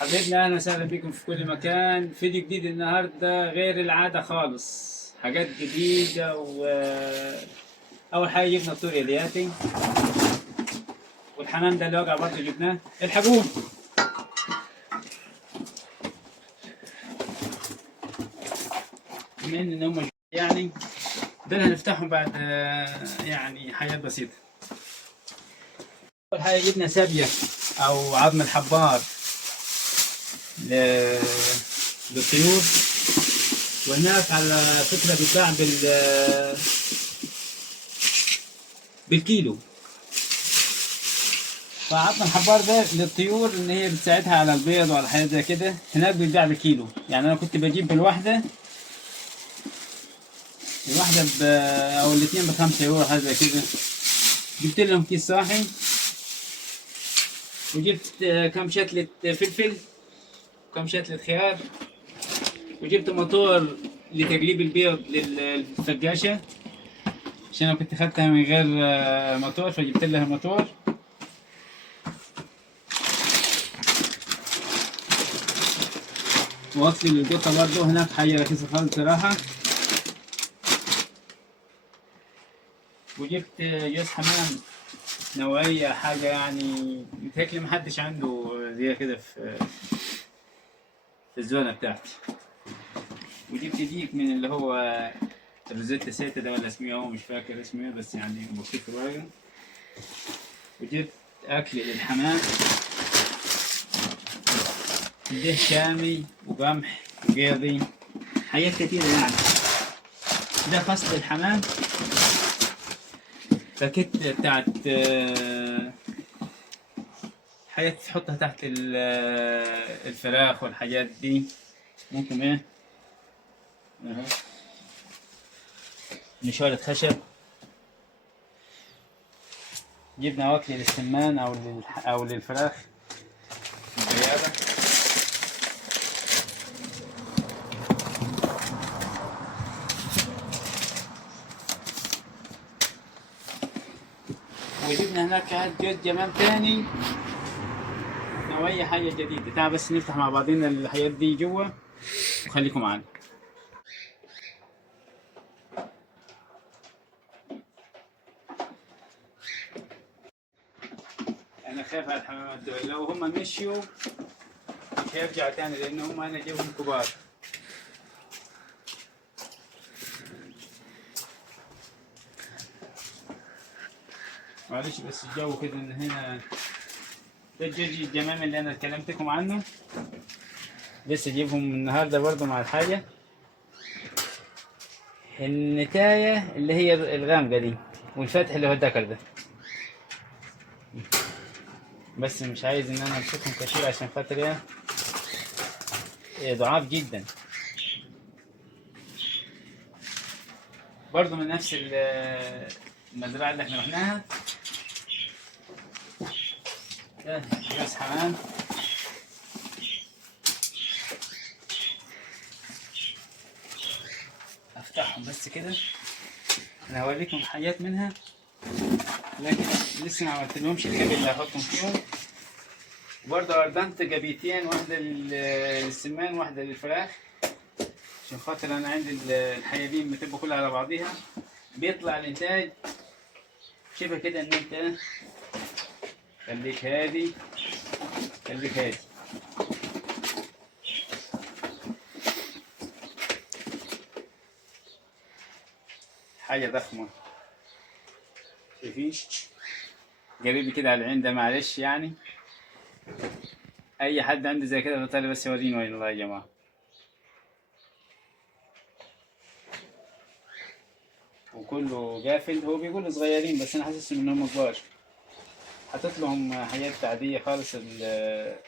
حبيبنا اهلا وسهلا بكم في كل مكان. فيديو جديد النهارده غير العاده خالص، حاجات جديده. اول حاجه جبنا الطور الياتي، والحمام ده اللي وقع برضه جبناه. الحقوه بما ان هم يعني دول هنفتحهم بعد يعني حاجات بسيطه. اول حاجه جبنا سابيه او عظم الحبار للطيور، وهناك على فكرة بيتباع بالكيلو. فعطنا الحبار ده للطيور ان هي بتساعدها على البيض وعلى حاجات زي كده. هناك بيتباع بالكيلو، يعني انا كنت بجيب بالواحدة، الواحدة او الاتنين ب5 يورو حاجة زي كده. جبت لهم كيس صاحي، وجبت كم شتلة فلفل وكم شتلة خيار، وجبت موتور لتقليب البيض للفقاشة، عشان انا كنت خدتها من غير موتور فجبت لها موتور. واصلي للقطة برضه هناك حاجة رخيصة خالص صراحة. وجبت جوز حمام نوعية، حاجة يعني متهيألي محدش عنده زي كده في الزونة بتاعتي. وجبت ديك من اللي هو روزيتا سيتا ده، ولا اسمه هو مش فاكر اسمه ايه، بس يعني مكتوب في الورقة. وجبت أكل للحمام، ده شامي وقمح وقيضي، حاجات كتيرة يعني. ده فصل الحمام، باكيت بتاعت حاجات تحطها تحت الفراخ والحاجات دي. ممكن ايه اهو نشارة خشب. جبنا وكل للسمان او للفراخ البياضة. وجبنا هناك عاد جوز جمال تاني، نوعية حاجة جديدة. تعال بس نفتح مع بعضنا الحاجات دي جوا وخليكم معانا. انا خايف على الحمامات دول، لو هم مشيوا مش هيرجعوا تاني، لان هم انا جايبهم كبار. معلش بس الجو كده ان هنا. ده الجوجي الجمامي اللي انا كلمتكم عنه، لسه جيبهم النهارده برضه مع الحاجه. النتايه اللي هي الغامقه دي، والفتح اللي هو الدكر ده. بس مش عايز ان انا امسكهم كثير عشان خاطر إيه ضعاف جدا. برضه من نفس المزرعه اللي احنا رحناها. ده جوز حمام، افتحهم بس كده. انا هوريكم حاجات منها، لكن لسه ما عملت لهمش الجبل اللي هحطهم فيهم. وبرضه أردنت جبيتين، واحدة للسمان واحدة للفراخ، عشان خاطر أنا عندي الحيابين بتبقى كلها على بعضيها. بيطلع الإنتاج شبه كده إن أنت خليك هادي خليك هادي. حاجة ضخمة، شايفين؟ قريب كده على العين ده، معلش يعني. أي حد عنده زي كده بطل بس يوريني وين الله يا جماعة. وكله قافل، هو بيقول صغيرين بس أنا حاسس إنهم كبار. حطيت لهم حاجات عادية خالص، اللي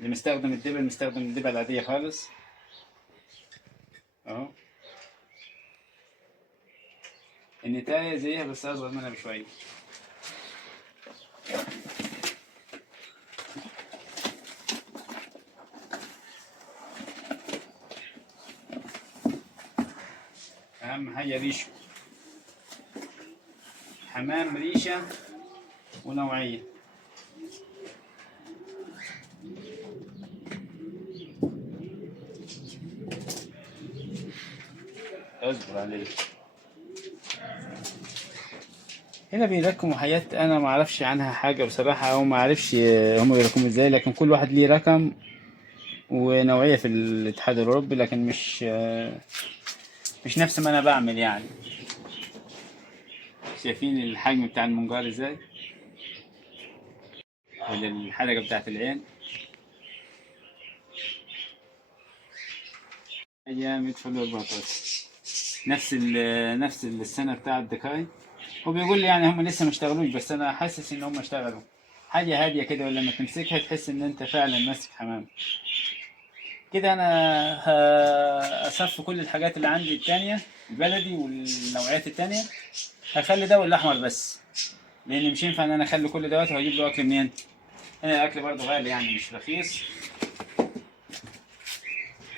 مستخدم الدبل مستخدم الدبل العادية خالص اهو. النتاية زيها بس أصغر منها بشوية. أهم حاجة ريشه، حمام ريشة ونوعية. اصبر عليه. هنا بيركموا حاجات انا ما اعرفش عنها حاجه بصراحه، او ما اعرفش هم بيركموا ازاي، لكن كل واحد ليه رقم ونوعيه في الاتحاد الاوروبي، لكن مش نفس ما انا بعمل يعني. شايفين الحجم بتاع المنجار ازاي، ولا الحلقه بتاعت العين. ايام يدخل 14 نفس السنه بتاع الدكاي. هو بيقول لي يعني هم لسه ما اشتغلوش، بس انا حاسس ان هم اشتغلوا. حاجه هاديه كده، ولما تمسكها تحس ان انت فعلا ماسك حمام. كده انا هصف كل الحاجات اللي عندي التانية البلدي والنوعيات التانية. هخلي ده والاحمر بس، لان مش ينفع ان انا اخلي كل دوت وهجيب له اكل منين. هنا الاكل برضه غالي يعني مش رخيص.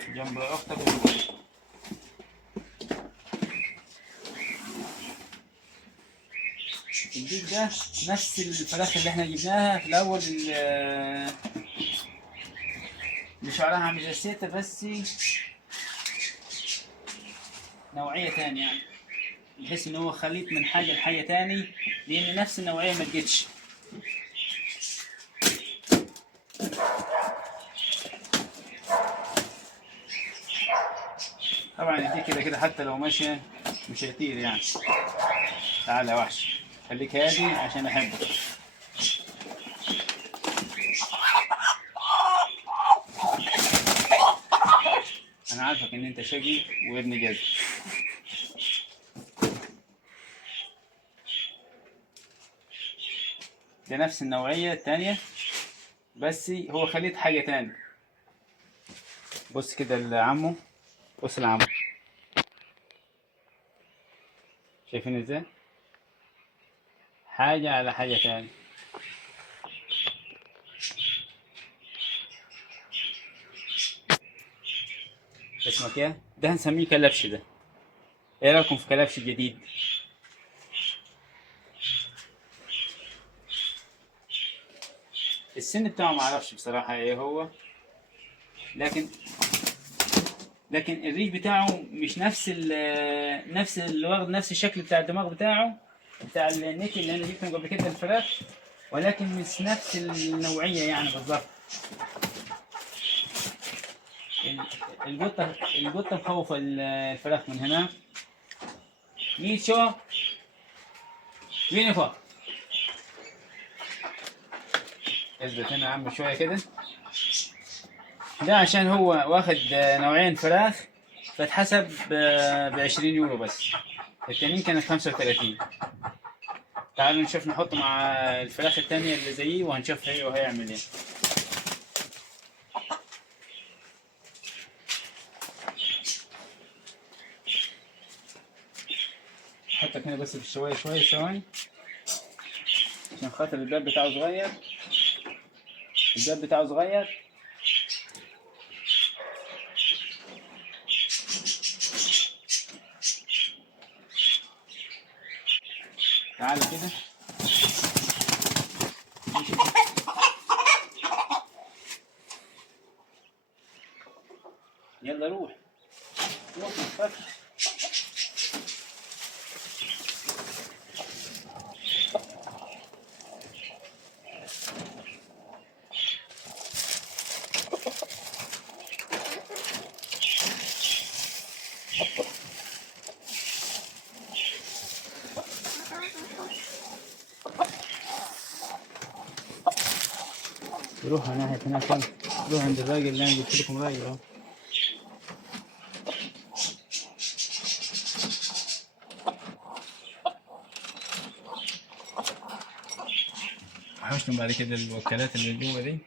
جنب اختك الديك ده نفس الفراخ اللي احنا جبناها في الاول، اللي شعرها عامل زي السيتة، بس نوعية تانية يعني، بحيث ان هو خليط من حاجة لحاجة تاني، لان نفس النوعية ما تجيتش. طبعا الديك كده كده حتى لو ماشي مش هيطير يعني. تعال يا وحش، خليك هادي عشان احبك. انا عارفك ان انت شقي وابن جد. ده نفس النوعية التانية، بس هو خليط حاجة تاني. بص كده لعمه، بص لعمه، شايفين ازاي؟ حاجة على حاجة تاني. اسمك ايه؟ ده هنسميه كلبش. ده ايه رايكم في كلبش جديد؟ السن بتاعه ما اعرفش بصراحة ايه هو، لكن الريش بتاعه مش نفس اللي واخد نفس الشكل بتاع الدماغ بتاعه، بتاع النيكي اللي انا جبته قبل كده الفراخ، ولكن مش نفس النوعية يعني بالظبط. القطة مخوفة الفراخ من هنا. ميشو وين فوق؟ اثبت هنا يا عم شوية كده. ده عشان هو واخد نوعين فراخ، فاتحسب ب20 يورو بس، التانيين كانت 35. تعالوا نشوف نحطه مع الفراخ التانية اللي زيه وهنشوف هيعمل ايه. احطك هنا بس في الشواية شوية ثواني، عشان خاطر الباب بتاعه صغير. الباب بتاعه صغير. تعالوا كده. يلا روح روح ما تخافش. روح ناحية هناك، روح عند الراجل اللي انا جبت لكم راجل اهو. وحشتم بعد كده الوكالات اللي جوه دي.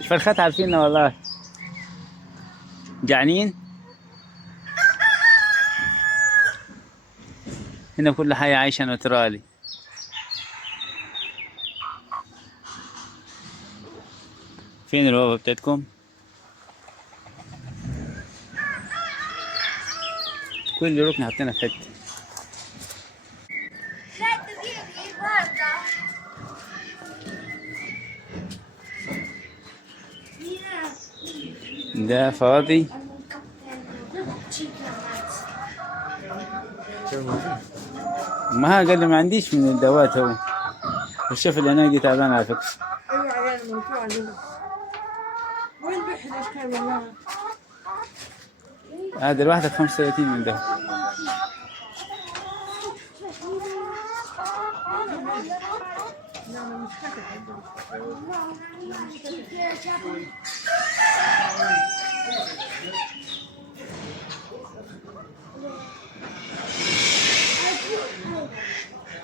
الفرخات عارفيننا والله، جعانين. هنا كل حاجة عايشة نوترالي. فين الوبا بتاعتكم؟ كل ركن حاطينها في حتة. ده فاضي. ما قال لي ما عنديش من الدوات هو. الشيف اللي هناك دي تعبان على فكرة. ايوه عيال موجوع وين بيحرش كان والله. هذا الواحدة ب35 من ده. لا انا مش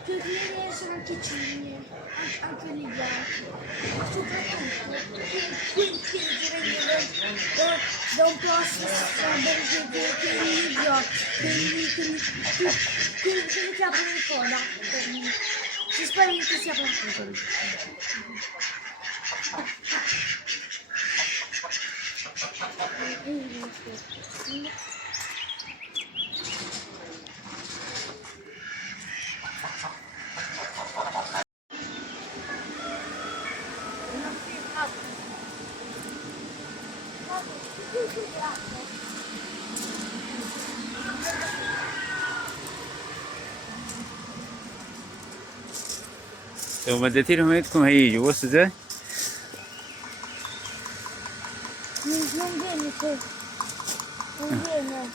Che sono anche cigni, anche gli bianchi, soprattutto quelli che rendono da un posto che inizio, quelli che aprono il coda, si spaventa e si aprono il coda. لو مديتي لهم ايدكم هيجوا. بص ازاي Non viene qui, non viene.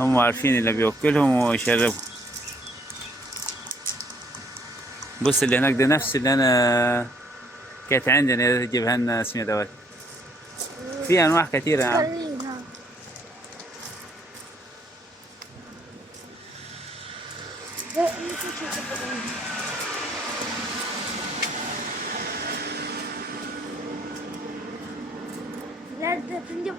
هم عارفين اللي بيوكلهم ويشربهم. بص اللي هناك ده نفس اللي انا كانت عندنا تجيبها لنا اسمها دوات. في انواع كثيرة يا عم. Carina. Mi piace questo. Led, prendiamo.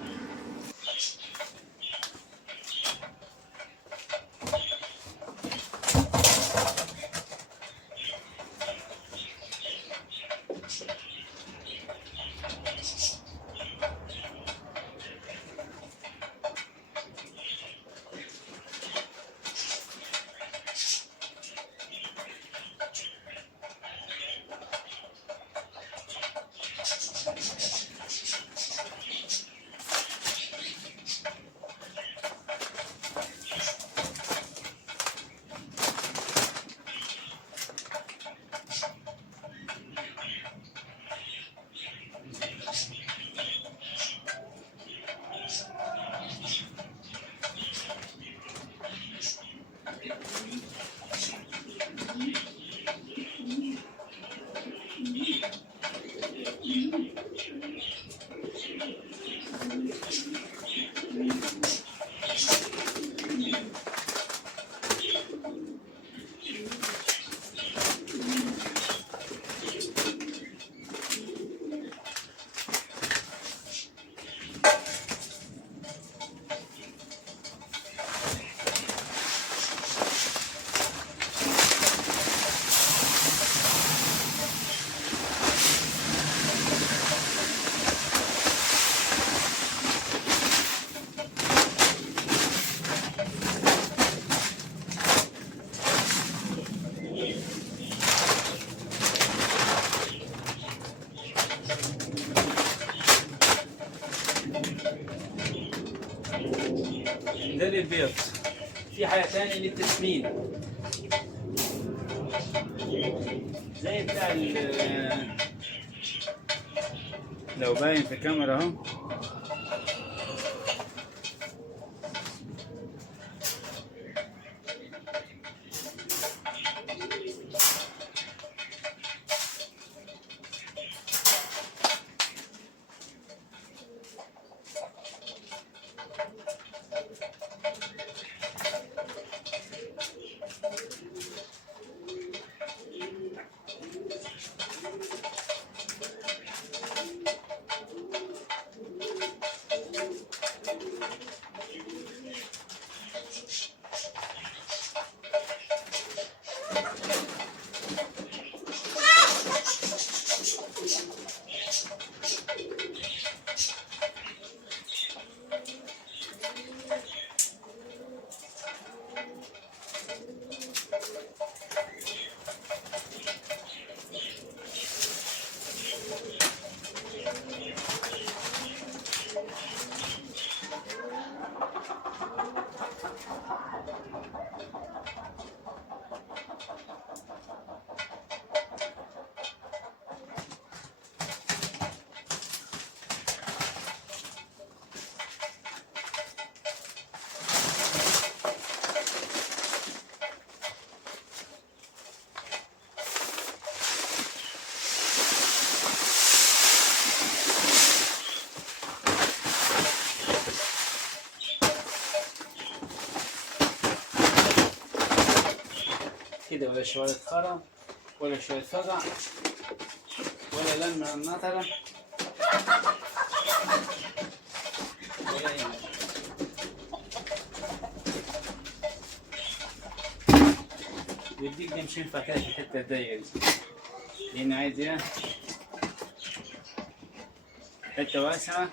ده للبيض. في حاجة تانية للتسمين زي بتاع لو باين في الكاميرا اهو. كده، ولا شوية خرا ولا شوية صدع ولا لم من النطرة ولا أي حاجة. والديك ده مش ينفع كده في الحتة الضيقة دي، لأنه عايز إيه؟ حتة واسعة